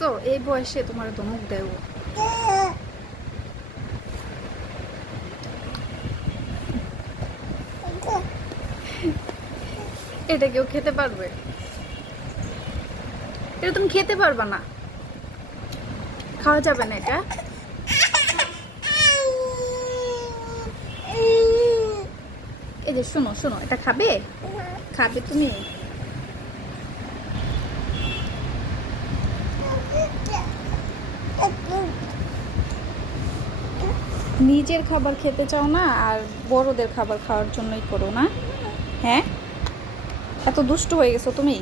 দেখছো এই বয়সে তোমার ধমক দেয় ও। এটা কেউ খেতে পারবে? এটা তুমি খেতে পারবা না, খাওয়া যাবে না এটা। এই যে শোনো শোনো, এটা খাবে? খাবে তুমি? নিজের খাবার খেতে চাও না আর বড়দের খাবার খাওয়ার জন্যই করো না? হ্যাঁ, এত দুষ্ট হয়ে গেছো তুমি।